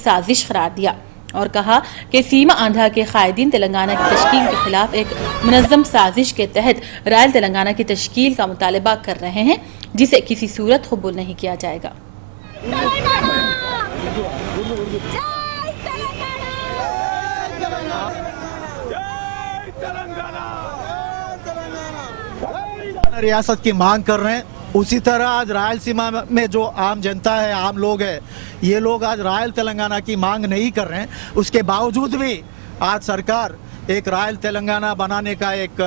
साजिश करार दिया और कहा कि सीमा आंध्रा के कायदीन तेलंगाना की तश्कील के खिलाफ एक मुनज़्ज़म साजिश के तहत रायल तेलंगाना की तश्कील का मुतालबा कर रहे हैं, जिसे किसी सूरत कबूल नहीं किया जाएगा। रियासत की मांग कर रहे हैं, उसी तरह आज रायलसीमा में जो आम जनता है, आम लोग है, ये लोग आज रायल तेलंगाना की मांग नहीं कर रहे हैं। उसके बावजूद भी आज सरकार एक रायल तेलंगाना बनाने का एक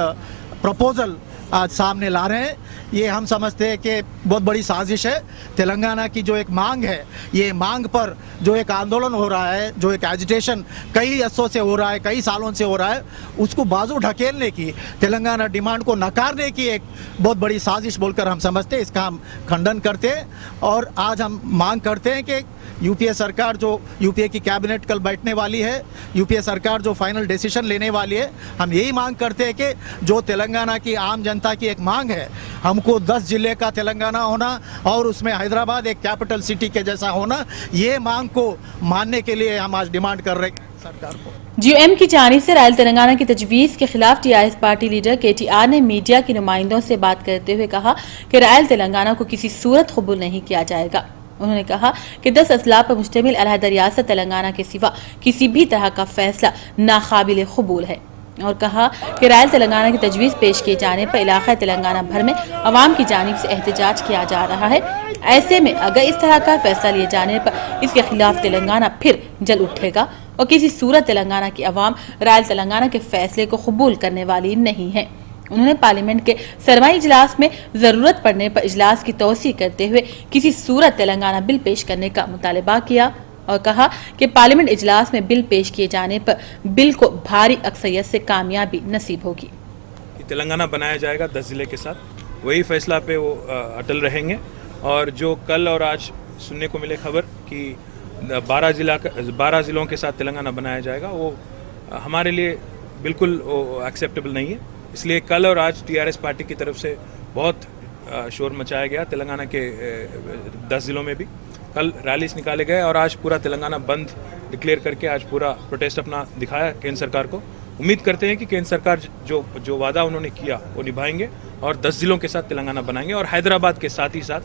प्रपोजल आज सामने ला रहे हैं। ये हम समझते हैं कि बहुत बड़ी साजिश है। तेलंगाना की जो एक मांग है, ये मांग पर जो एक आंदोलन हो रहा है, जो एक एजिटेशन कई अरसों से हो रहा है, कई सालों से हो रहा है, उसको बाजू ढकेलने की, तेलंगाना डिमांड को नकारने की एक बहुत बड़ी साजिश बोलकर हम समझते हैं। इसका हम खंडन करते हैं और आज हम मांग करते हैं कि यूपीए सरकार, जो यूपीए की कैबिनेट कल बैठने वाली है, यूपीए सरकार जो फाइनल डिसीजन लेने वाली है, हम यही मांग करते हैं कि जो तेलंगाना की आम जनता की एक मांग है, हमको 10 जिले का तेलंगाना होना और उसमें हैदराबाद एक कैपिटल सिटी के जैसा होना, ये मांग को मानने के लिए हम आज डिमांड कर रहे हैं सरकार को। जीओएम की जानिब से रायल तेलंगाना की तजवीज़ के खिलाफ टीआरएस पार्टी लीडर केटीआर ने मीडिया के नुमाइंदों से बात करते हुए कहा कि रायल तेलंगाना को किसी सूरत कबूल नहीं किया जाएगा। उन्होंने कहा कि 10 अजला पर मुश्तमिल अलहदा रियासत तेलंगाना के सिवा किसी भी तरह का फैसला नाकाबिल कबूल है और कहा कि रायल तेलंगाना की तजवीज़ पेश किए जाने पर इलाका तेलंगाना भर में अवाम की जानिब से एहतजाज किया जा रहा है। ऐसे में अगर इस तरह का फैसला लिए जाने पर इसके खिलाफ तेलंगाना फिर जल उठेगा और किसी सूरत तेलंगाना की अवाम रायल तेलंगाना के फैसले को कबूल करने वाली नहीं है। उन्होंने पार्लियामेंट के सरमाई इजलास में जरूरत पड़ने पर इजलास की तौसी करते हुए किसी सूरत तेलंगाना बिल पेश करने का मुतालबा किया और कहा कि पार्लियामेंट इजलास में बिल पेश किए जाने पर बिल को भारी अक्सरियत से कामयाबी नसीब होगी। तेलंगाना बनाया जाएगा 10 जिले के साथ, वही फैसला पे वो अटल रहेंगे। और जो कल और आज सुनने को मिले खबर कि 12 जिलों के साथ तेलंगाना बनाया जाएगा, वो हमारे लिए बिल्कुल एक्सेप्टेबल नहीं है। इसलिए कल और आज टीआरएस पार्टी की तरफ से बहुत शोर मचाया गया तेलंगाना के 10 जिलों में भी। कल रैलीज निकाले गए और आज पूरा तेलंगाना बंद डिक्लेयर करके आज पूरा प्रोटेस्ट अपना दिखाया केंद्र सरकार को। उम्मीद करते हैं कि केंद्र सरकार जो वादा उन्होंने किया वो निभाएंगे और 10 जिलों के साथ तेलंगाना बनाएंगे और हैदराबाद के साथ ही साथ,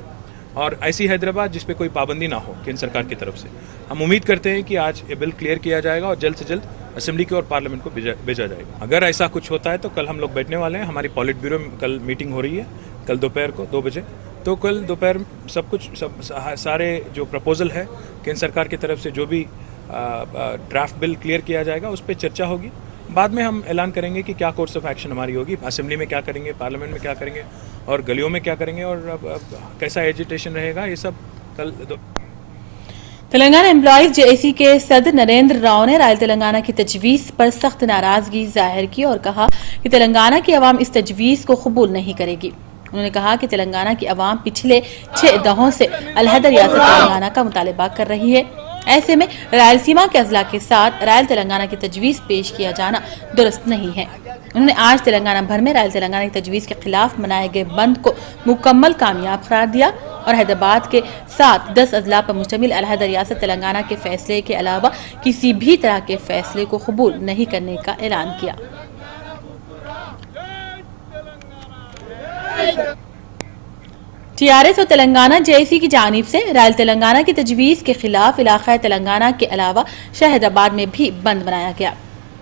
और ऐसी हैदराबाद जिस पे कोई पाबंदी ना हो केंद्र सरकार की तरफ से। हम उम्मीद करते हैं कि आज ये बिल क्लियर किया जाएगा और जल्द से जल्द असेंबली की और पार्लियामेंट को भेजा जाएगा। अगर ऐसा कुछ होता है तो कल हम लोग बैठने वाले हैं। हमारी पॉलिट ब्यूरो में कल मीटिंग हो रही है, कल दोपहर को 2 बजे। तो कल दोपहर सब सारे जो प्रपोजल है केंद्र सरकार की तरफ से, जो भी ड्राफ्ट बिल क्लियर किया जाएगा, उस पर चर्चा होगी। बाद में हम ऐलान करेंगे कि क्या कोर्स ऑफ एक्शन हमारी होगी, असेंबली में क्या करेंगे, पार्लियामेंट में क्या करेंगे और गलियों में क्या करेंगे और कैसा एजिटेशन रहेगा, ये सब कल। तेलंगाना एम्प्लॉयज जेएसी के सदर नरेंद्र राव ने रायल तेलंगाना की तजवीज़ पर सख्त नाराजगी जाहिर की और कहा कि तेलंगाना की अवाम इस तजवीज़ को कबूल नहीं करेगी। उन्होंने कहा कि तेलंगाना की अवाम पिछले 6 दहाकों से अलहदा रियासत तेलंगाना का मुतालबा कर रही है। ऐसे में रायलसीमा के अजला के साथ रायल तेलंगाना की तजवीज़ पेश किया जाना दुरुस्त नहीं है। उन्होंने आज तेलंगाना भर में रायल तेलंगाना की तजवीज़ के खिलाफ मनाए गए बंद को मुकम्मल कामयाब करार दिया और हैदराबाद के साथ 10 अजला पर मुश्तमिल अलहदा रियासत तेलंगाना के फैसले के अलावा किसी भी तरह के फैसले को कबूल नहीं करने का ऐलान किया। टीआरएस और तेलंगाना जेएसी की जानिब से रायल तेलंगाना की तजवीज़ के खिलाफ इलाका तेलंगाना के अलावा शहर हैदराबाद में भी बंद बनाया गया।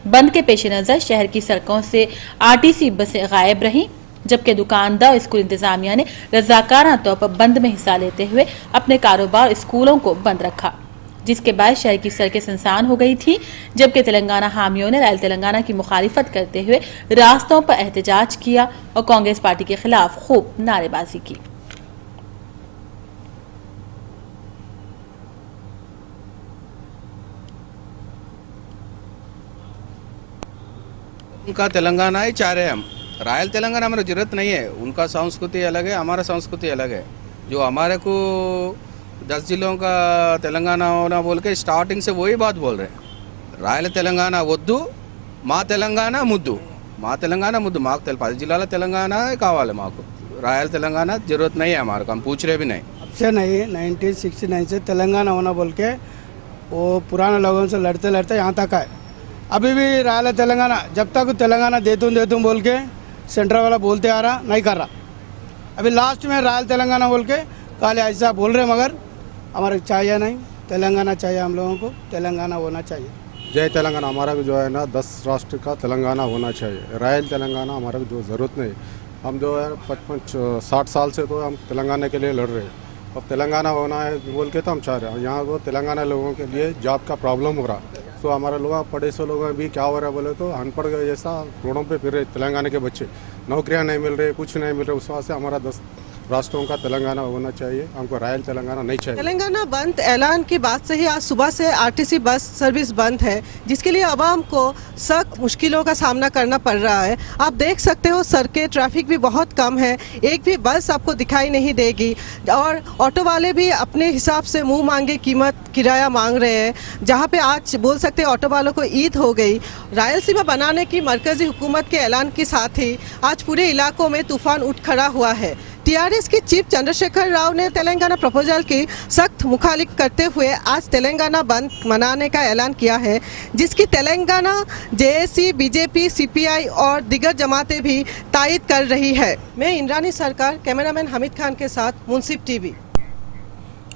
बंद के पेश नज़र शहर की सड़कों से आरटीसी बसें गायब रहीं, जबकि दुकानदार और स्कूल इंतजामिया ने रजाकाराना तौर पर बंद में हिस्सा लेते हुए अपने कारोबार स्कूलों को बंद रखा, जिसके बाद शहर की सड़कें सुनसान हो गई थी। जबकि तेलंगाना हामियों ने रायल तेलंगाना की मुखालिफत करते हुए रास्तों पर एहतजाज किया और कांग्रेस पार्टी के खिलाफ खूब नारेबाजी की। उनका तेलंगाना ही चाह रहे हैं हम। रायल तेलंगाना हमारी जरूरत नहीं है। उनका संस्कृति अलग है, हमारा संस्कृति अलग है। जो हमारे को 10 जिलों का तेलंगाना होना बोल के स्टार्टिंग से वही बात बोल रहे हैं। रायल तेलंगाना वद्दू, మా తెలంగాణ ముద్దు, మా తెలంగాణ ముద్దు, మాకు 10 जिला तेलंगाना కావాలి మాకు। रायल तेलंगाना जरूरत नहीं है हमारे को, हम पूछ रहे भी नहीं। अब से नहीं, 1969 से तेलंगाना होना बोल के वो पुराने लोगों से लड़ते लड़ते यहाँ तक आए। अभी भी रायल तेलंगाना जब तक तेलंगाना दे दूँ बोल के सेंट्रल वाला बोलते आ रहा, नहीं कर रहा। अभी लास्ट में रायल तेलंगाना बोल के काले ऐसा बोल रहे, मगर हमारे चाहिए नहीं, तेलंगाना चाहिए हम लोगों को, तेलंगाना होना चाहिए। जय तेलंगाना हमारा जो है ना 10 राष्ट्र का तेलंगाना होना चाहिए। रायल तेलंगाना हमारा जो ज़रूरत नहीं। हम जो है 55-60 साल से तो हम तेलंगाना के लिए लड़ रहे हैं। अब तेलंगाना होना है बोल के तो हम चाह रहे हैं। यहाँ वो तेलंगाना लोगों के लिए जॉब का प्रॉब्लम हो रहा। तो हमारे लोग पढ़े से लोग भी क्या हो रहा है बोले तो अनपढ़ जैसा रोडों पे फिर रहे तेलंगाना के बच्चे, नौकरियाँ नहीं मिल रही, कुछ नहीं मिल रहा। उस वजह से हमारा 10 राष्ट्रों का तेलंगाना होना चाहिए, हमको रायल तेलंगाना नहीं चाहिए। तेलंगाना बंद ऐलान के बाद से ही आज सुबह से आरटीसी बस सर्विस बंद है, जिसके लिए आवाम को सख्त मुश्किलों का सामना करना पड़ रहा है। आप देख सकते हो सड़कें, ट्रैफिक भी बहुत कम है, एक भी बस आपको दिखाई नहीं देगी और ऑटो वाले भी अपने हिसाब से मुंह मांगे कीमत किराया मांग रहे हैं। जहां पे आज बोल सकते हैं ऑटो वालों को ईद हो गई। रायलसीमा बनाने की मरकजी हुकूमत के ऐलान के साथ ही आज पूरे इलाकों में तूफान उठ खड़ा हुआ है। टीआरएस के चीफ चंद्रशेखर राव ने तेलंगाना प्रपोजल की सख्त मुखालिफ करते हुए आज तेलंगाना बंद मनाने का ऐलान किया है, जिसकी तेलंगाना जेएसी, बीजेपी, सीपीआई और दीगर जमातें भी तायद कर रही है। मैं इंद्रानी सरकार, कैमरामैन हमीद खान के साथ मुंसिफ टीवी।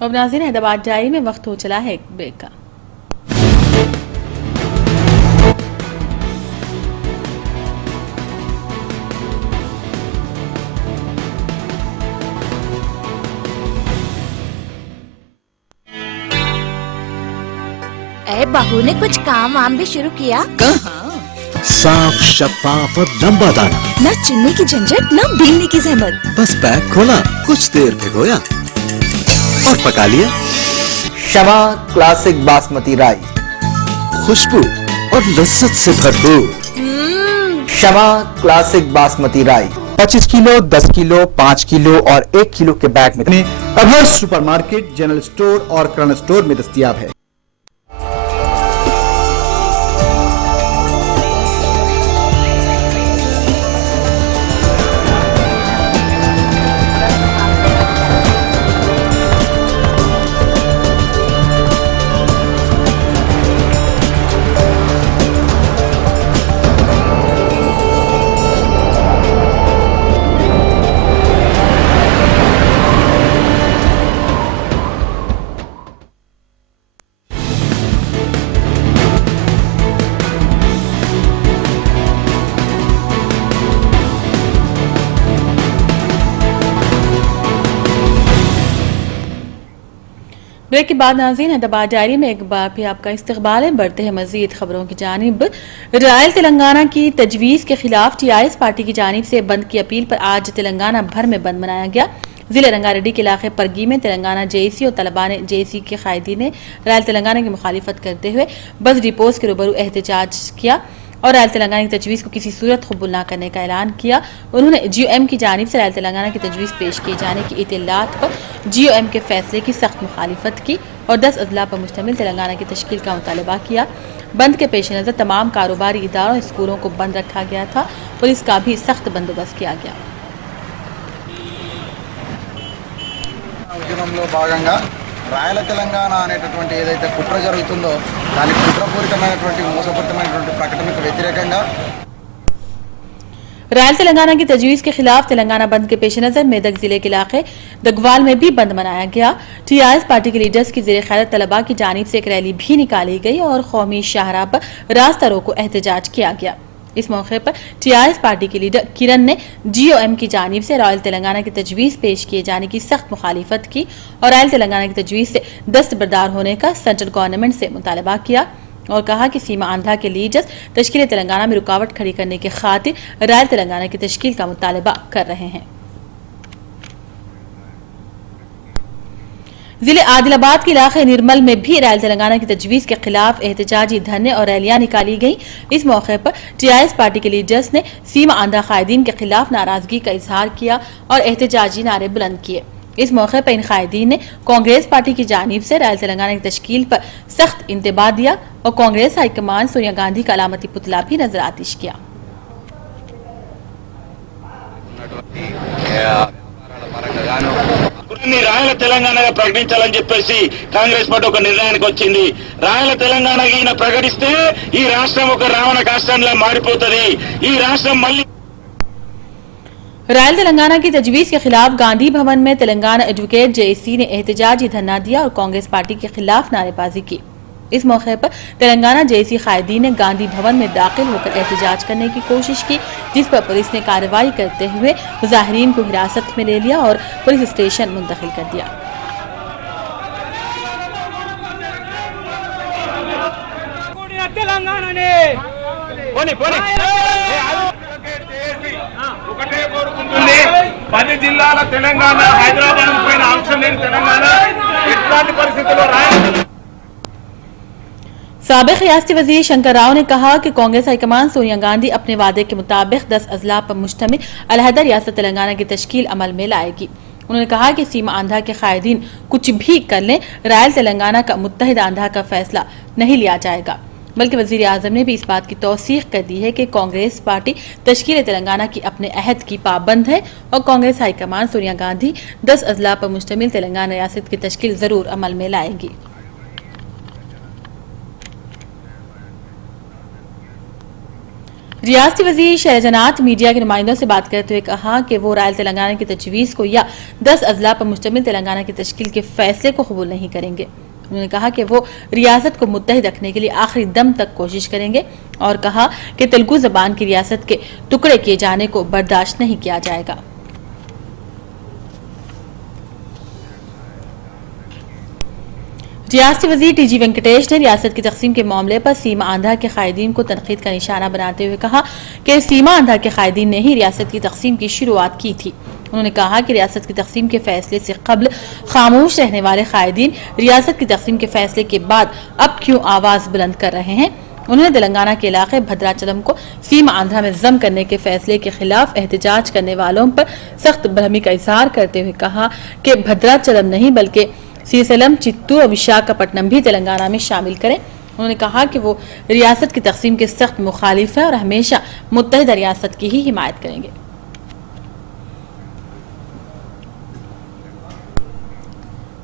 अब नाज़रीन, हैदराबाद डायरी में वक्त हो चला है एक ब्रेक का। ए बहू ने कुछ काम वाम भी शुरू किया? कहाँ? साफ, शफाफ और लंबा दाना, न चुनने की झंझट, न बीनने की जहमत। बस पैक खोला, कुछ देर भिगोया और पका लिया। शमा क्लासिक बासमती राइस, खुशबू और लज्जत से भरपूर। Shama classic basmati rice 25 kilo, 10 kilo, 5 kilo और 1 किलो के बैग में अब हर सुपरमार्केट, जनरल स्टोर और किराना स्टोर में दस्तयाब है। ब्रेक के बाद नाज़रीन, हैदराबाद डायरी में एक बार फिर आपका इस्तकबाल है। बढ़ते हैं मज़ीद खबरों की जानिब। रायल तेलंगाना की तजवीज़ के खिलाफ टीआरएस पार्टी की जानिब से बंद की अपील पर आज तेलंगाना भर में बंद मनाया गया। जिले रंगारेड्डी के इलाके परगी में तेलंगाना जेएसी और तलबा ने जेएसी के कायदीन ने रायल तेलंगाना की मुखालिफत करते हुए बस डिपोज के रूबरू एहतजाज किया और रायल तेलंगाना की तजवीज़ को किसी सूरत कबूल न करने का ऐलान किया। उन्होंने जीओएम की जानिब से रायल तेलंगाना की तजवीज़ पेश किए जाने की इत्तलात पर जीओएम के फैसले की सख्त मुखालिफत की और 10 अजला पर मुश्तमिल तेलंगाना की तश्कील का मुतालबा किया। बंद के पेश नज़र तमाम कारोबारी इदारों और स्कूलों को बंद रखा गया था। पुलिस का भी सख्त बंदोबस्त किया गया। ఉద్యమంలో భాగంగా రాయల తెలంగాణ అనేటటువంటి ఏదైతే కుట్ర జరుగుతుందో దాని కుట్రపూరితమైనటువంటి మోసపూరితమైనటువంటి ప్రకటనకు వ్యతిరేకంగా रायल तेलंगाना की तजवीज़ के खिलाफ तेलंगाना बंद के पेश नज़र मेदक जिले के इलाके दगवाल में भी बंद मनाया गया। टीआरएस पार्टी के लीडर्स की ज़ेर क़यादत तलबा की जानिब से एक रैली भी निकाली गई और कौमी शाहराह पर रास्ता रोको एहतजाज किया गया। इस मौके पर टीआरएस पार्टी के लीडर किरण ने जीओएम की जानिब से रायल तेलंगाना की तजवीज़ पेश किए जाने की सख्त मुखालिफत की और रायल तेलंगाना की तजवीज़ से दस्तबरदार होने का सेंट्रल गवर्नमेंट से मुतालबा किया और कहा कि सीमा आंध्रा के लीडर्स तश्कील तेलंगाना में रुकावट खड़ी करने की खातिर रायल तेलंगाना की तश्कील का मुतालबा कर रहे हैं। जिले आदिलाबाद के इलाके निर्मल में भी रायल तेलंगाना की तजवीज़ के खिलाफ एहतजाजी धरने और रैलियां निकाली गई। इस मौके पर टीआरएस पार्टी के लीडर्स ने सीमा आंध्रा कायदीन के खिलाफ नाराजगी का इजहार किया और एहतजाजी नारे बुलंद किए। इस मौके पर इन कायदीन ने कांग्रेस पार्टी की जानिब से रायल तेलंगाना की तश्कील पर सख्त इंतबाह दिया और कांग्रेस हाईकमान सोनिया गांधी का अलामती पुतला भी नजर आतिश किया। రాయల తెలంగాణగా ప్రకటించాలని చెప్పేసి కాంగ్రెస్ పార్టీ ఒక నిర్ణయానికి వచ్చింది. రాయల తెలంగాణగా ఈయన ప్రకటిస్తే ఈ రాష్ట్రం ఒక రావణ రాష్ట్రంలా మారిపోతుంది. ఈ రాష్ట్రం మళ్ళీ रायल तेलंगाना की तजवीज के खिलाफ गांधी भवन में तेलंगाना एडवोकेट जेएसी ने एहतजाजी धरना दिया और कांग्रेस पार्टी के खिलाफ नारेबाजी की। इस मौके पर तेलंगाना जेएसी कायदीन ने गांधी भवन में दाखिल होकर एहतजाज करने की कोशिश की, जिस पर पुलिस ने कार्रवाई करते हुए मुजाहिरीन को हिरासत में ले लिया और पुलिस स्टेशन मुंतकिल कर दिया। పది జిల్లాల తెలంగాణ హైదరాబాద్ పైన అంశం లేని తెలంగాణ ఇట్లాంటి పరిస్థితుల్లో साबिक रियासती वजीर शंकर राव ने कहा कि कांग्रेस हाईकमान सोनिया गांधी अपने वादे के मुताबिक 10 अजला पर मुश्तमिल अलहदा रियासत तेलंगाना की तश्कील अमल में लाएगी। उन्होंने कहा कि सीमा आंधा के कायदीन कुछ भी कर लें, रायल तेलंगाना का मुत्तहिद आंधा का फैसला नहीं लिया जाएगा। बल्कि वजीर आजम ने भी इस बात की तौसीक कर दी है कि कांग्रेस पार्टी तश्कील तेलंगाना की अपने अहद की पाबंद है और कांग्रेस हाईकमान सोनिया गांधी 10 अजला पर मुश्तमिल तेलंगाना रियासत की तश्कील जरूर अमल में लाएगी। रियासती वजीर शैलजनाथ मीडिया के नुमाइंदों से बात करते हुए कहा कि वो रायल तेलंगाना की तजवीज़ को या 10 अजला पर मुश्तमिल तेलंगाना की तश्कील के फैसले को कबूल नहीं करेंगे। उन्होंने कहा कि वो रियासत को मुत्तहिद रखने के लिए आखिरी दम तक कोशिश करेंगे और कहा कि तेलुगु जबान की रियासत के टुकड़े किए जाने को बर्दाश्त नहीं किया जाएगा। रियासती वजीर टीजी वेंकटेश ने रियासत की तकसीम के मामले पर सीमा आंधा के कायदीन को तनकीद का निशाना बनाते हुए कहा कि सीमा आंधा के कायदीन ने ही रियासत की तकसीम की शुरुआत की थी। उन्होंने कहा कि रियासत की तकसीम के फैसले से कबल खामोश रहने वाले कायदीन रियासत की तकसीम के फैसले के बाद अब क्यों आवाज बुलंद कर रहे हैं। उन्होंने तेलंगाना के इलाके भद्राचलम को सीमा आंध्रा में जम करने के फैसले के खिलाफ एहतजाज करने वालों पर सख्त बरहमी का इजहार करते हुए कहा कि भद्राचलम नहीं बल्कि श्रीशैलम, चित्तूर और विशाखापट्टनम भी तेलंगाना में शामिल करें। उन्होंने कहा कि वो रियासत की तकसीम के सख्त मुखालिफ हैं और हमेशा मुत्तहिदा रियासत की ही हिमायत करेंगे।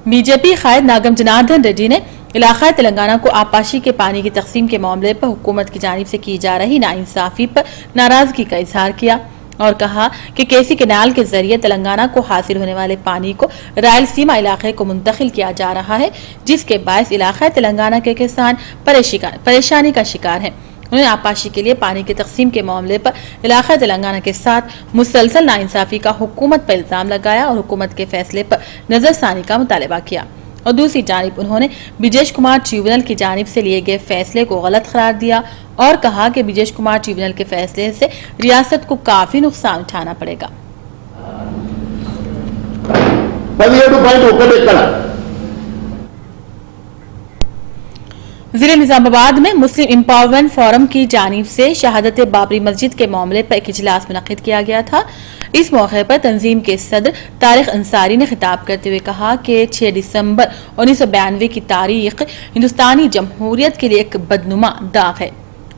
बीजेपी कायद नागम जनार्दन रेड्डी ने इलाका तेलंगाना को आपाशी के पानी की तकसीम के मामले पर हुकूमत की जानिब से की जा रही नाइंसाफी पर नाराजगी का इजहार किया और कहा कि केसी कैनाल के जरिए तेलंगाना को हासिल होने वाले पानी को रायलसीमा इलाके को मुंतकिल किया जा रहा है, जिसके बायस इलाका तेलंगाना के किसान परेशानी का शिकार हैं। उन्होंने आपाशी के लिए पानी की तकसीम के मामले पर इलाका तेलंगाना के साथ मुसलसल नाइंसाफी का हुकूमत पर इल्जाम लगाया और हुकूमत के फैसले पर नजरसानी का मुतालबा किया। और दूसरी जानिब उन्होंने ब्रिजेश कुमार ट्रिब्यूनल की जानिब से लिए गए फैसले को गलत करार दिया और कहा कि ब्रिजेश कुमार ट्रिब्यूनल के फैसले से रियासत को काफी नुकसान उठाना पड़ेगा। जिले निजामाबाद में मुस्लिम एम्पावरमेंट फोरम की जानिब से शहादत बाबरी मस्जिद के मामले पर एक इजलास मुनक्किद किया गया था। इस मौके पर तंजीम के सदर तारिक अंसारी ने खिताब करते हुए कहा कि 6 दिसंबर 1992 की तारीख हिंदुस्तानी जमहूरियत के लिए एक बदनुमा दाग है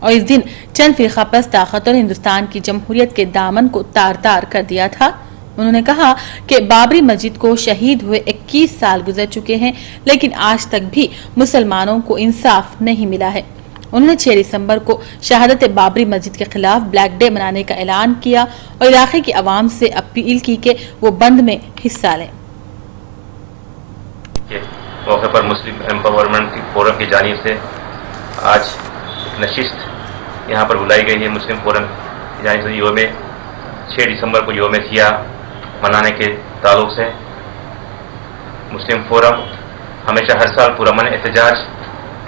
और इस दिन चंद फिरकापरस्त ताकतों ने हिंदुस्तान की जमहूरियत के दामन को तार तार कर दिया था। उन्होंने कहा कि बाबरी मस्जिद को शहीद हुए 21 साल गुजर चुके हैं, लेकिन आज तक भी मुसलमानों को इंसाफ नहीं मिला है। उन्होंने 6 दिसंबर को शहादत बाबरी मस्जिद के खिलाफ ब्लैक डे मनाने का ऐलान किया और इलाके की आवाम से अपील की कि वो बंद में हिस्सा लें। मौके पर मुस्लिम एम्पावरमेंट फोरम की जानिब से आज एक नशिस्त यहाँ पर बुलाई गई है। मुस्लिम फोरम की जानिब से योम 6 दिसंबर को योम सिया मनाने के ताल्लुक से मुस्लिम फोरम हमेशा हर साल पुरअमन एहतजाज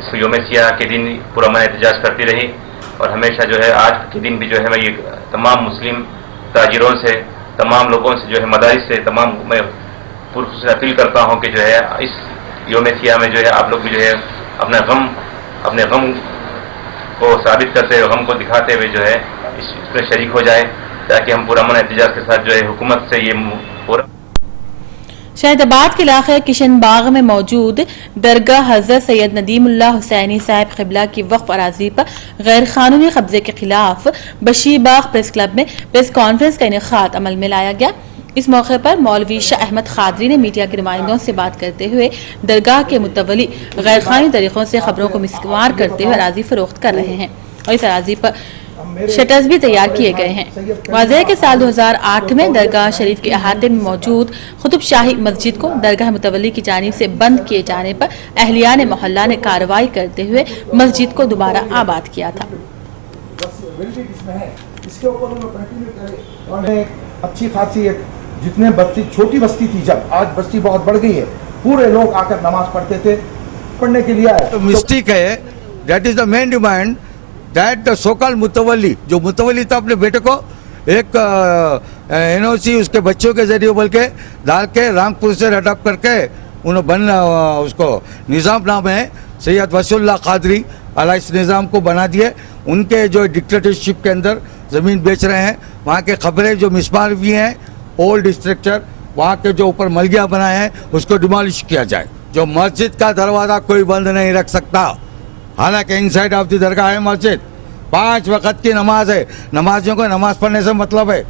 इस योम सिया के दिन पुरअमन एहतजाज करती रही और हमेशा जो है आज के दिन भी जो है मैं ये तमाम मुस्लिम ताजिरों से, तमाम लोगों से जो है मदारिस से, तमाम मैं पुरुष से अपील करता हूँ कि जो है इस योम सिया में जो है आप लोग भी जो है अपने गम को साबित करते हुए, गम को दिखाते हुए जो है इसमें शरीक हो जाए ताकि हम पुरअमन एहतजाज के साथ जो है हुकूमत से ये शहीदाबाद के इलाके किशन बाग में मौजूद दरगाह हजरत सैयद नदीमुल्लाह हुसैनी साहिब क़िबला की वक्फ अराजी पर गैर कानूनी कब्जे के खिलाफ बशीरबाग प्रेस क्लब में प्रेस कॉन्फ्रेंस का इनेकाद अमल में लाया गया। इस मौके पर मौलवी शाह अहमद खादरी ने मीडिया के नुमाइंदों से बात करते हुए दरगाह के मुतवली गैरकानूनी तरीकों से खबरों को मिसमार करते हुए अराजी फरोख्त कर रहे हैं और इस अराजी पर शटर्स भी तैयार किए गए हैं। वाज़ेह है कि साल 2008 में दरगाह शरीफ के अहाते में मौजूद कुतुब शाही मस्जिद को दरगाह मुतवली की जानिब से बंद किए जाने पर अहलियान मोहल्ला ने कार्रवाई करते हुए मस्जिद को दोबारा आबाद किया था। अच्छी खासी जितने बस्ती छोटी बस्ती थी, जब आज बस्ती बहुत बढ़ गई है, पूरे लोग आकर नमाज पढ़ते थे, पढ़ने के लिए आए। मिस्टेक है, that is the main demand that the so called मुतवली, जो मुतवली था अपने बेटे को एक एनओसी उसके बच्चों के जरिए बोल के डाल के रामपुर से अडॉप्ट करके उन्होंने उसको निज़ाम नाम है सैयद वसीउल्लाह कादरी अला इस निज़ाम को बना दिए। उनके जो डिक्टेटरशिप के अंदर ज़मीन बेच रहे हैं, वहाँ के खबरें जो मिसमार भी हैं, ओल्ड स्ट्रक्चर, वहाँ के जो ऊपर मलगिया बनाए हैं उसको डिमोलिश किया जाए। जो मस्जिद का दरवाज़ा कोई बंद नहीं रख सकता, हालांकि इनसाइड ऑफ द दरगाह है मस्जिद, 5 वक्त की नमाज है, नमाजियों को नमाज पढ़ने से मतलब है,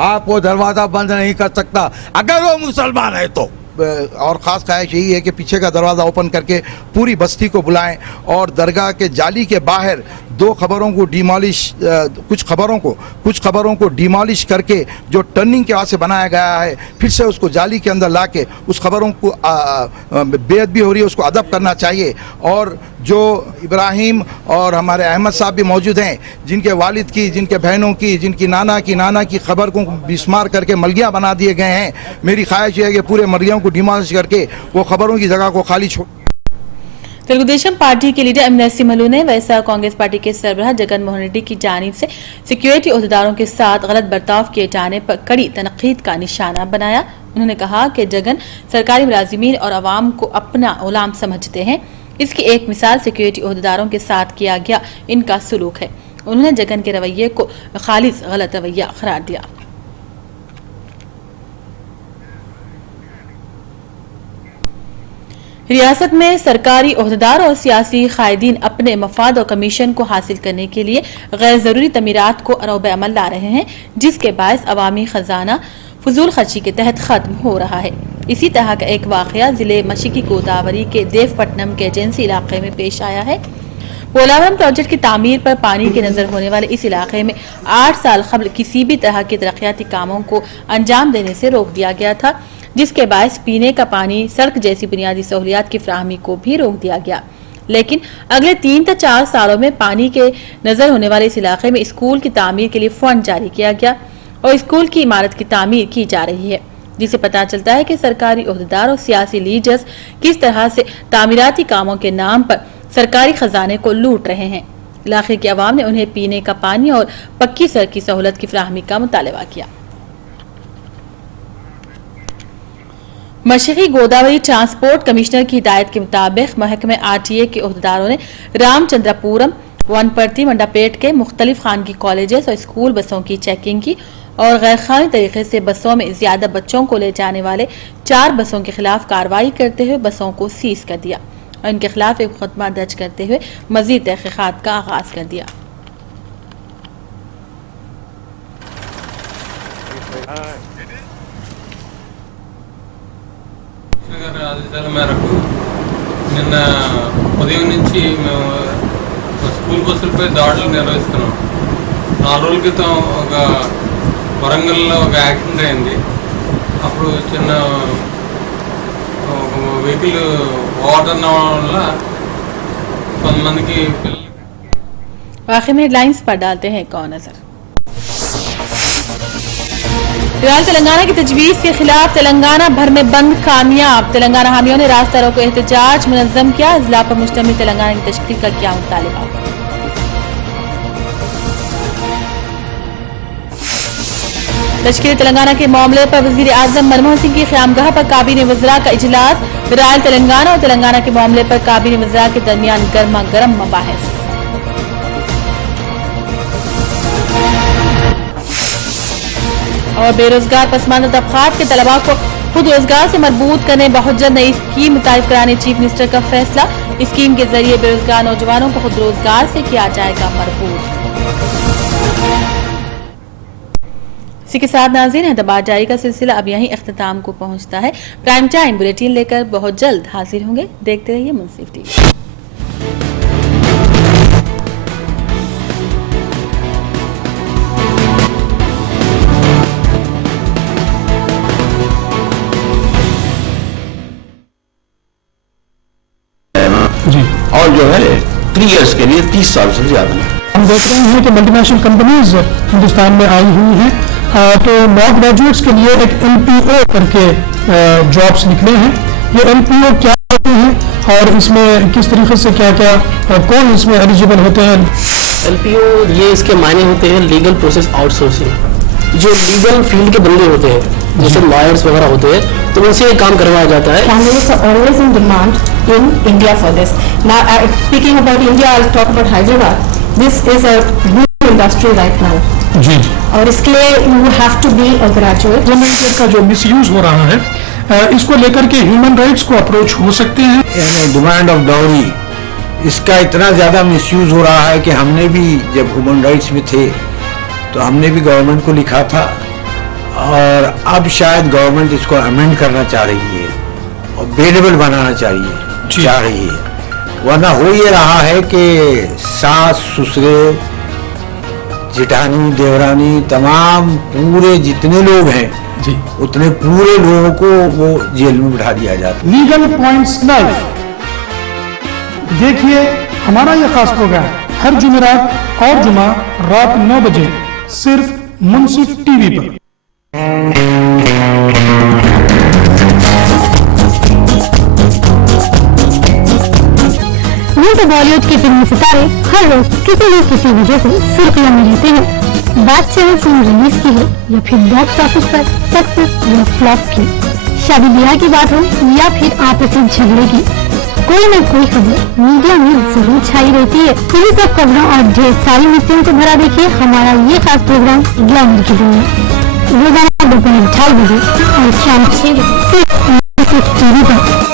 आप वो दरवाज़ा बंद नहीं कर सकता अगर वो मुसलमान है तो। और ख़ास ख्वाहिश यही है कि पीछे का दरवाज़ा ओपन करके पूरी बस्ती को बुलाएं और दरगाह के जाली के बाहर कुछ खबरों को डिमोलिश करके जो टर्निंग के वास्ते बनाया गया है, फिर से उसको जाली के अंदर लाके उस खबरों को बेअदबी हो रही है उसको अदब करना चाहिए। और जो इब्राहिम और हमारे अहमद साहब भी मौजूद हैं, जिनके वालिद की, जिनके बहनों की, जिनकी नाना की खबर को बिस्मार करके मलगिया बना दिए गए हैं, मेरी ख्वाहिश है कि पूरे मलगियों को डिमोलिश करके वो खबरों की जगह को खाली छोड़। तेलुगुदेशम पार्टी के लीडर एमएनएससी मल्लू ने वैसा कांग्रेस पार्टी के सरबराह जगन मोहन रेड्डी की जानिब से सिक्योरिटी ओहदेदारों के साथ गलत बर्ताव किए जाने पर कड़ी तनकीद का निशाना बनाया। उन्होंने कहा कि जगन सरकारी मुलाजिमीन और अवाम को अपना गुलाम समझते हैं। इसकी एक मिसाल सिक्योरिटी ओहदेदारों के साथ किया गया इनका सलूक है। उन्होंने जगन के रवैये को खालिस गलत रवैया करार दिया। रियासत में सरकारी ओहदेदार और सियासी कायदीन अपने मफाद और कमीशन को हासिल करने के लिए गैर जरूरी तमीरात को अरब अमल ला रहे हैं, जिसके बायस अवामी खजाना फजूल खर्ची के तहत खत्म हो रहा है। इसी तरह का एक वाकया जिले मशरकी गोदावरी के देवपट्टनम के एजेंसी इलाके में पेश आया है। पोलावरम प्रोजेक्ट की तामीर पर पानी की नजर होने वाले इस इलाके में 8 साल कबल किसी भी तरह के तरक्याती कामों को अंजाम देने से रोक दिया गया था, जिसके बायस पीने का पानी, सड़क जैसी बुनियादी सहूलियात की फराहमी को भी रोक दिया गया। लेकिन अगले 3 से 4 सालों में पानी के नजर होने वाले इस इलाके में स्कूल की तामीर के लिए फंड जारी किया गया और स्कूल की इमारत की तामीर की जा रही है, जिससे पता चलता है कि सरकारी ओहदेदार और सियासी लीडर्स किस तरह से तामीराती कामों के नाम पर सरकारी खजाने को लूट रहे हैं। इलाके की आवाम ने उन्हें पीने का पानी और पक्की सड़क की सहूलत की फराहमी का मुतालबा किया। मशरकी गोदावरी ट्रांसपोर्ट कमिश्नर की हिदायत के मुताबिक महकमे आरटीए के ओहदेदारों ने रामचंद्रपुरम, वनपर्ती, मंडापेट के मुख्तलिफ खानगी कॉलेजेस और स्कूल बसों की चेकिंग की और गैरकानूनी तरीके से बसों में ज्यादा बच्चों को ले जाने वाले 4 बसों के खिलाफ कार्रवाई करते हुए बसों को सीज कर दिया और इनके खिलाफ एक मुकदमा दर्ज करते हुए मजीद तहकीकात का आगाज कर दिया। ఆదేశాల మేరకు నిన్న ఉదయం నుంచి మేము స్కూల్ బస్సులపై దాడులు నిర్వహిస్తున్నాం. 4 రోజుల క్రితం ఒక వరంగల్లో ఒక యాక్సిడెంట్ అయింది. అప్పుడు చిన్న ఒక వెహికల్ ఓవర్టర్న్ అవ్వడం వల్ల కొంతమందికి आखिर में हेडलाइंस पर डालते हैं कौन नजर। फिलहाल तेलंगाना की तजवीज़ के खिलाफ तेलंगाना भर में बंद कामयाब। तेलंगाना हामियों ने रास्ता रोको एहतजाज मुनज़्ज़म किया। इजला पर मुश्तमिल तेलंगाना की तश्कील का किया मुतालिबा। तश्कील तेलंगाना के मामले पर वज़ीर आज़म मनमोहन सिंह की क़यामगाह पर काबीना वज़रा का इजलास। रायल तेलंगाना और तेलंगाना के मामले पर काबीना वज़रा के दरमियान गर्मा गर्म मबाहिस। और बेरोजगार पसमानदा तबकात के तलबा को खुद रोजगार से मरबूत करने बहुत जल्द नई स्कीम मुतारिफ कराने चीफ मिनिस्टर का फैसला। स्कीम के जरिए बेरोजगार नौजवानों को खुद रोजगार से किया जाएगा मरबूत। इसी के साथ नाज़रीन हैदराबाद जारी का सिलसिला अब यहीं अख्ताम को पहुंचता है। प्राइम टाइम बुलेटिन लेकर बहुत जल्द हाजिर होंगे। देखते रहिए मुंसिफ टीवी। जी। और जो है 3 इयर्स के लिए 30 साल से ज्यादा। हम देख रहे हैं कि मल्टीनेशनल कंपनीज हिंदुस्तान में आई हुई हैं, तो लॉ ग्रेजुएट्स के लिए एक LPO करके जॉब्स निकले हैं। ये LPO क्या होते हैं और इसमें किस तरीके से क्या क्या कौन इसमें एलिजिबल होते हैं? LPO ये इसके मायने होते हैं लीगल प्रोसेस आउटसोर्सिंग। जो लीगल फील्ड के बंदे होते हैं जैसे लॉयर्स वगैरह होते हैं तो उनसे काम करवाया जाता है। Candidates are always in demand in India for this. Now, speaking about India, I'll talk about Hyderabad. This is a booming industry right now. जी। और इसके लिए you have to be a graduate. Women का जो misuse हो रहा है, इसको लेकर के ह्यूमन राइट्स को अप्रोच हो सकते हैं। डिमांड ऑफ डाउरी, इसका इतना ज़्यादा मिसयूज हो रहा है कि हमने भी जब ह्यूमन राइट्स में थे तो हमने भी गवर्नमेंट को लिखा था और अब शायद गवर्नमेंट इसको अमेंड करना चाह रही है और बेनेबल बनाना चाह रही है। वरना हो ये रहा है कि सास ससुरे जेठानी देवरानी तमाम पूरे जितने लोग हैं जी उतने पूरे लोगों को वो जेल में बिठा दिया जाता है। लीगल पॉइंट्स लाइव देखिए हमारा यह खास प्रोग्राम हर जुमेरात और जुमा रात 9 बजे सिर्फ मुंसिफ टीवी पर। तो बॉलीवुड के फिल्मी सितारे हर रोज किसी न किसी वजह से सुर्खियों में रहते हैं। बात चाहे फिल्म रिलीज की है या फिर बॉक्स ऑफिस पर सक्सेस या फ्लॉप की, शादी ब्याह की बात हो या फिर आपसी झगड़े की, कोई न कोई खबर मीडिया में जरूर छाई रहती है। इन्हीं सब खबरों और ढेर सारी मिस्त्रियों को भरा देखिए हमारा ये खास प्रोग्राम ग्लैमर की दुनिया, रोजाना दोपहर 2:30 बजे और शाम 6 बजे सिर्फ टीवी पर।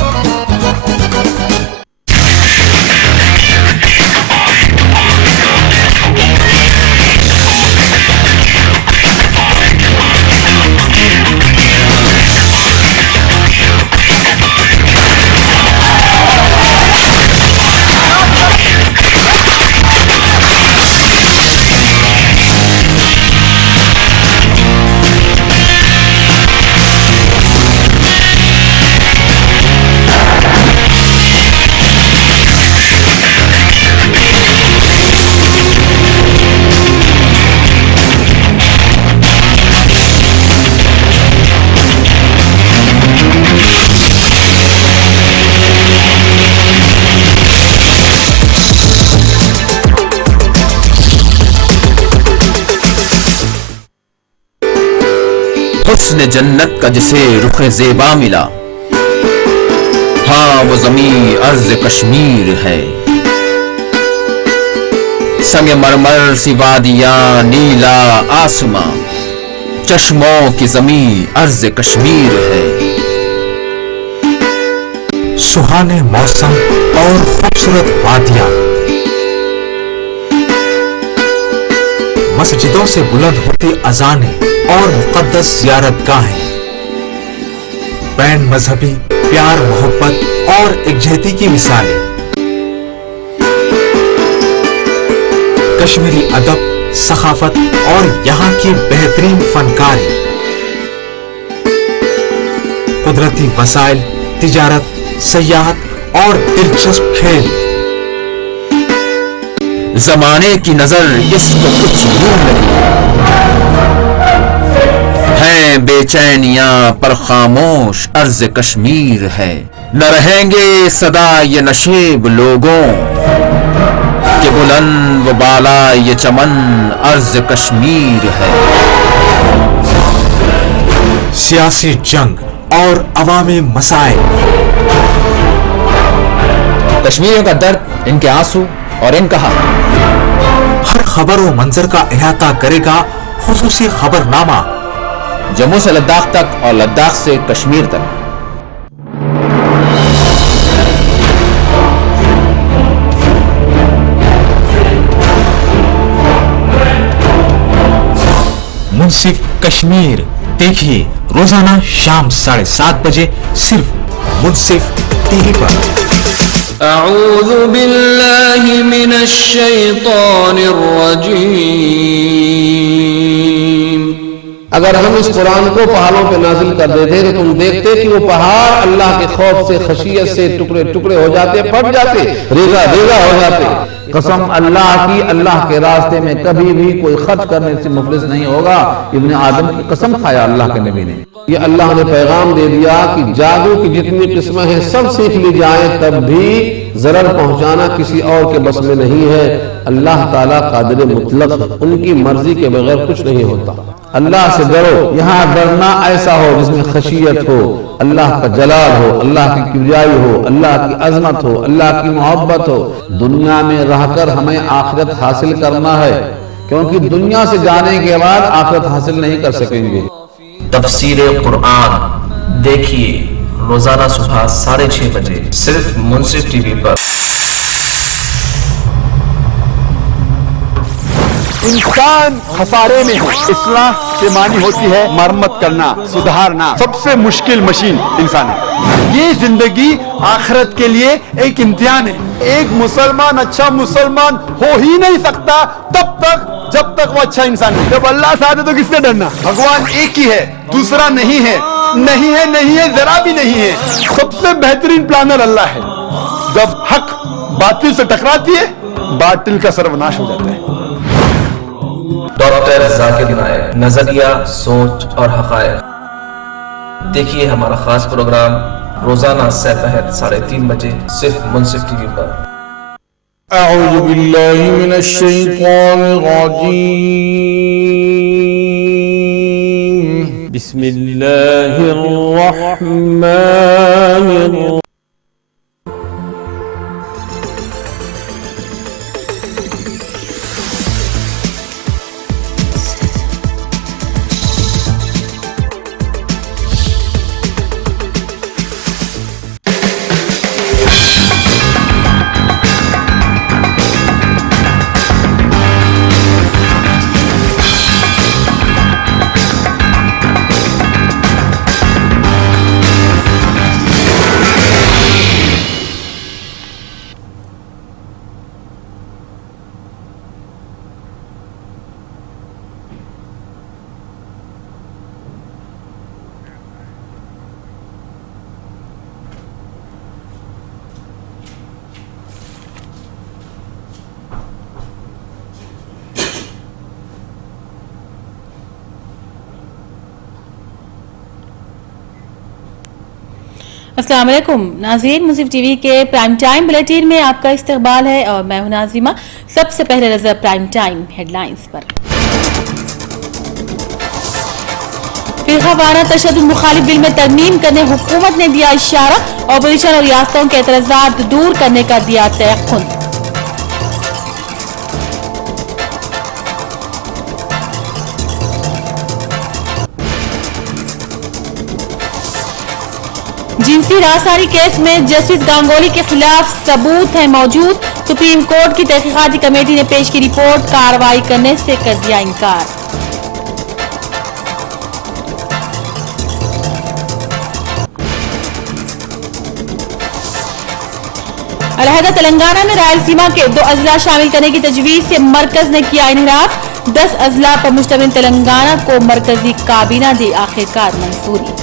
हुस्न जन्नत का जिसे रुखे ज़ेबा मिला, हाँ वो ज़मीं अर्ज़ कश्मीर है। संगे मरमर सी वादियाँ नीला आसमां, चश्मों की ज़मीं अर्ज़ कश्मीर है। सुहाने मौसम और खूबसूरत वादियाँ, मस्जिदों से बुलंद होती अज़ानें और मुक़द्दस ज़ियारतगाहें, बैन मजहबी प्यार मोहब्बत और एकजुहती की मिसालें, कश्मीरी अदब सखाफत और यहाँ की बेहतरीन फनकारी, कुदरती वसाइल, तिजारत, सयाहत और दिलचस्प खेल। ज़माने की नजर इसको कुछ यूं लगी है, बेचैनियां पर खामोश अर्ज़ कश्मीर है। न रहेंगे सदा ये नशेब लोगों के, बुलंद व बाला ये चमन अर्ज़ कश्मीर है। सियासी जंग और अवामी मसाइल, कश्मीरियों का दर्द, इनके आंसू और इनका हर खबर व मंजर का अहाता करेगा खुसूसी खबरनामा, जम्मू से लद्दाख तक और लद्दाख से कश्मीर तक। मुंसिफ कश्मीर देखिए रोजाना शाम 7:30 बजे सिर्फ मुंसिफ टीवी पर। अऊज़ु बिल्लाहि मिनश शैतानिर रजीम। अगर हम इस कुरान को पहाड़ों पे नाजिल कर देते तो तुम देखते कि वो पहाड़ अल्लाह के खौफ से, खशियत से टुकड़े टुकड़े हो जाते, फट जाते, रेगा रेगा हो जाते। कसम अल्लाह की, अल्लाह के रास्ते में कभी भी कोई खर्च करने से मुफलिस नहीं होगा। इब्न आदम की कसम खाया अल्लाह के नबी ने। ये अल्लाह ने पैगाम दे दिया कि जादू की जितनी किस्में हैं सब सीख ली जाए, तब भी जरर पहुंचाना किसी और के बस में नहीं है। अल्लाह ताला कादिर मुतलक, उनकी मर्जी के बगैर कुछ नहीं होता। अल्लाह से डरो। यहाँ डरना ऐसा हो जिसमें खशियत हो, अल्लाह का जलाल हो, अल्लाह की किबरियाई हो, अल्लाह की अजमत हो, अल्लाह की मोहब्बत हो। दुनिया में रहकर हमें आखिरत हासिल करना है, क्योंकि दुनिया से जाने के बाद आखिरत हासिल नहीं कर सकेंगे। तफसीर कुरान देखिए रोजाना सुबह 6:30 बजे सिर्फ मुंसिफ टीवी पर। इंसान खसारे में है। इस्लाह से मानी होती है मरम्मत करना, सुधारना। सबसे मुश्किल मशीन इंसान है। ये जिंदगी आखिरत के लिए एक इम्तिहान है। एक मुसलमान अच्छा मुसलमान हो ही नहीं सकता तब तक जब तक वो अच्छा इंसान है। जब अल्लाह साथ है तो किससे डरना? भगवान एक ही है, दूसरा नहीं है, नहीं है, नहीं है, जरा भी नहीं है। सबसे बेहतरीन प्लानर अल्लाह है। जब हक बातिल से टकराती है, बातिल का सर्वनाश हो जाता है। डॉक्टर जाकिर नायक, नजरिया, सोच और हकायक। देखिए हमारा खास प्रोग्राम रोजाना दोपहर 3:30 बजे सिर्फ मुंसिफ टीवी पर। अऊज़ु बिल्लाहि मिनश शैतानिर रजीम। बिस्मिल्लाहिर रहमानिर रहीम। अस्सलाम वालेकुम नाज़रीन, मुंसिफ टीवी के प्राइम टाइम बुलेटिन में आपका इस्तकबाल है और मैं हूं नाज़िमा। सबसे पहले नजर प्राइम टाइम हेडलाइंस पर। फिरकावाना तशद्दुद मुखालिफ बिल में तरमीम करने हुकूमत ने दिया इशारा। ऑपोजिशन और रियासतों के एतराज़ात दूर करने का दिया तयक़्क़ुन। जिनसी रासारी केस में जस्टिस गांगुली के खिलाफ सबूत है मौजूद। सुप्रीम कोर्ट की तहकीकाती कमेटी ने पेश की रिपोर्ट, कार्रवाई करने से कर दिया इनकार। अलहदा तेलंगाना में रायलसीमा के 2 अजला शामिल करने की तजवीज से मरकज ने किया इनहराफ। 10 अजला पर मुश्तमिल तेलंगाना को मरकजी काबीना दी आखिरकार मंजूरी।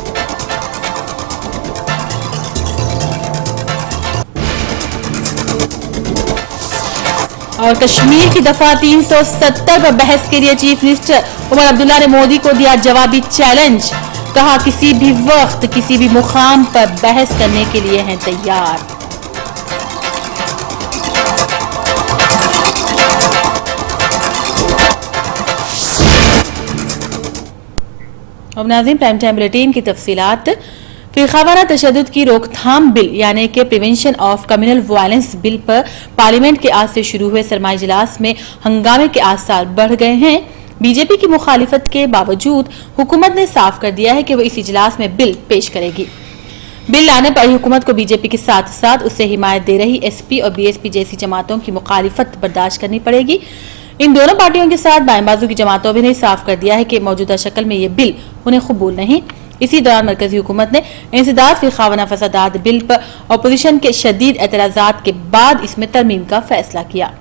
और कश्मीर की दफा 370 पर बहस के लिए चीफ मिनिस्टर उमर अब्दुल्ला ने मोदी को दिया जवाबी चैलेंज। कहा किसी भी वक्त किसी भी मुकाम पर बहस करने के लिए हैं तैयार। अब नाज़रीन प्राइम टाइम बुलेटिन की तफसीलात। फिरकावाना तशद्दुद की रोकथाम बिल यानी कि prevention of communal violence bill पर पार्लियामेंट के आज से शुरू हुए सरमाई इजलास में हंगामे के आसार बढ़ गए हैं। बीजेपी की मुखालिफत के बावजूद हुकूमत ने साफ कर दिया है कि वो इस इजलास में बिल पेश करेगी। बिल लाने पर हुकूमत को बीजेपी के साथ साथ उससे हिमायत दे रही एसपी और बीएसपी जैसी जमातों की मुखालिफत बर्दाश्त करनी पड़ेगी। इन दोनों पार्टियों के साथ बाएं बाजू की जमातों ने साफ कर दिया है कि मौजूदा शक्ल में ये बिल उन्हें कबूल नहीं। इसी दौरान मरकजी हुकूमत ने इंसदाद फी खावना फसादात बिल पर अपोजिशन के शदीद एतराजात के बाद इसमें तरमीम का फैसला किया।